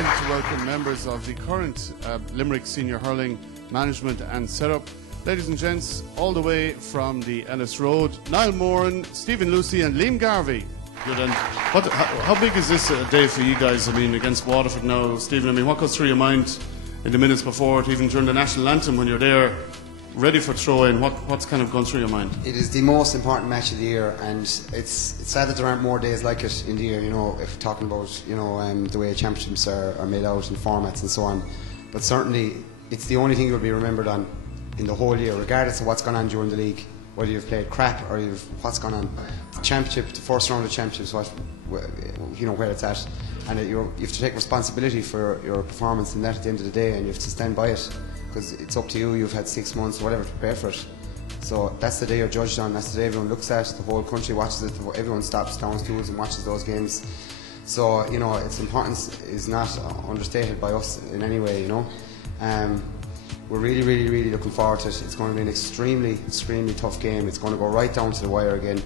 delighted to welcome members of the current Limerick Senior Hurling Management and Setup. Ladies and gents, all the way from the Ellis Road, Niall Moran, Stephen Lucy and Liam Garvey. Good. And how big is this day for you guys? I mean, against Waterford now, Stephen, I mean, what goes through your mind in the minutes before it, even during the national anthem when you're there, ready for throw-in? What's kind of gone through your mind? It is the most important match of the year, and it's sad that there aren't more days like it in the year, you know, if talking about, you know, the way championships are made out and formats and so on. But certainly, it's the only thing you'll be remembered on in the whole year, regardless of what's gone on during the league, whether you've played crap or what's gone on. The championship, the first round of championships, you know where it's at, and you have to take responsibility for your performance in that at the end of the day, and you have to stand by it, because it's up to you. You've had 6 months or whatever to prepare for it. So that's the day you're judged on, that's the day everyone looks at, the whole country watches it, everyone stops down tools and watches those games. So, you know, its importance is not understated by us in any way, you know. We're really looking forward to it. It's going to be an extremely tough game. It's going to go right down to the wire again.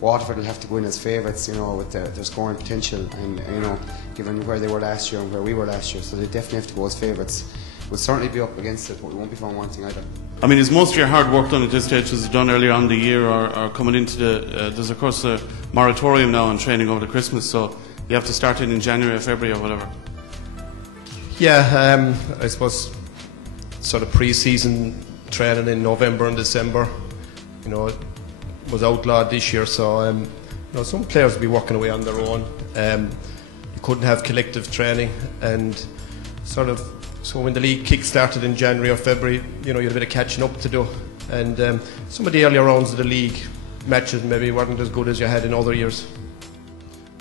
Waterford will have to go in as favourites, you know, with their scoring potential, and, you know, given where they were last year and where we were last year, so they definitely have to go as favourites. We'll certainly be up against it, but we won't be found wanting either. I mean, is most of your hard work done at this stage? Was it done earlier on in the year, or coming into the... there's of course a moratorium now on training over the Christmas, so you have to start in January or February or whatever. Yeah, I suppose sort of pre-season training in November and December, you know, was outlawed this year, so you know, some players will be working away on their own. You couldn't have collective training, and sort of, so when the league kick-started in January or February, you know, you had a bit of catching up to do, and some of the earlier rounds of the league matches maybe weren't as good as you had in other years.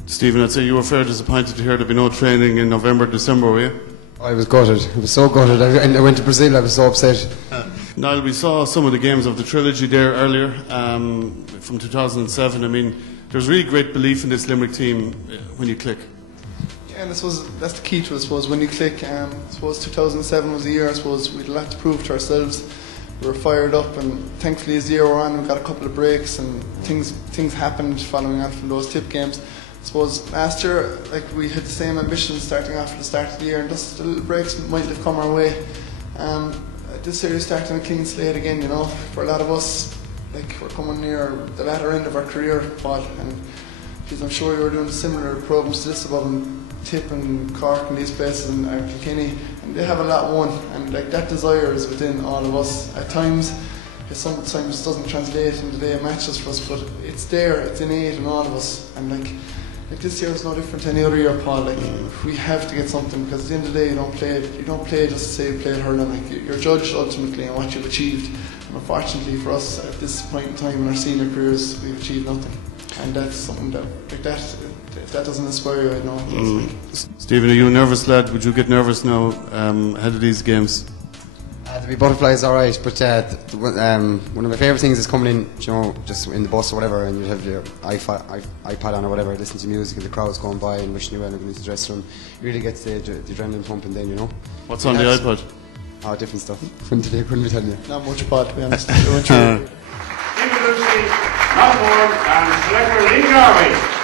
Stephen, I'd say you were fairly disappointed to hear there'd be no training in November, December, were you? I was gutted. I was so gutted. I went to Brazil. I was so upset. Niall, we saw some of the games of the trilogy there earlier from 2007. I mean, there's really great belief in this Limerick team when you click. Yeah, and I suppose that's the key to it. I suppose when you click, I suppose 2007 was the year. I suppose we had a lot to prove to ourselves. We were fired up, and thankfully as the year wore on, we got a couple of breaks, and things happened following on from those tip games. I suppose last year, like, we had the same ambitions starting off at the start of the year, and just the little breaks might have come our way. This year is starting a clean slate again, you know. For a lot of us, like, we're coming near the latter end of our career, Paul, and because I'm sure you were doing similar programs to this above in Tip and Cork and these places and Kilkenny, and they have a lot won, and like that desire is within all of us. At times, it sometimes doesn't translate into the matches for us, but it's there, it's innate in all of us, and like this year is no different to any other year, Paul. Like, we have to get something, because at the end of the day, you don't play just to say you played hurling. Like, you're judged ultimately on what you've achieved, and unfortunately for us at this point in time in our senior careers, we've achieved nothing, and that's something that, like, that, if that doesn't inspire you, I know. Stephen, are you a nervous lad? Would you get nervous now ahead of these games? To be butterflies, alright, but one of my favourite things is coming in, you know, just in the bus or whatever, and you have your iPad on or whatever, listening to music, and the crowd's going by and wishing you well and going into the dressing room. It really gets the adrenaline pumping then, you know. What's on the iPad? Oh, different stuff. Couldn't be telling you. Not much, Paul, to be honest. Stephen Lucy, Niall Moran and selector Liam Garvey.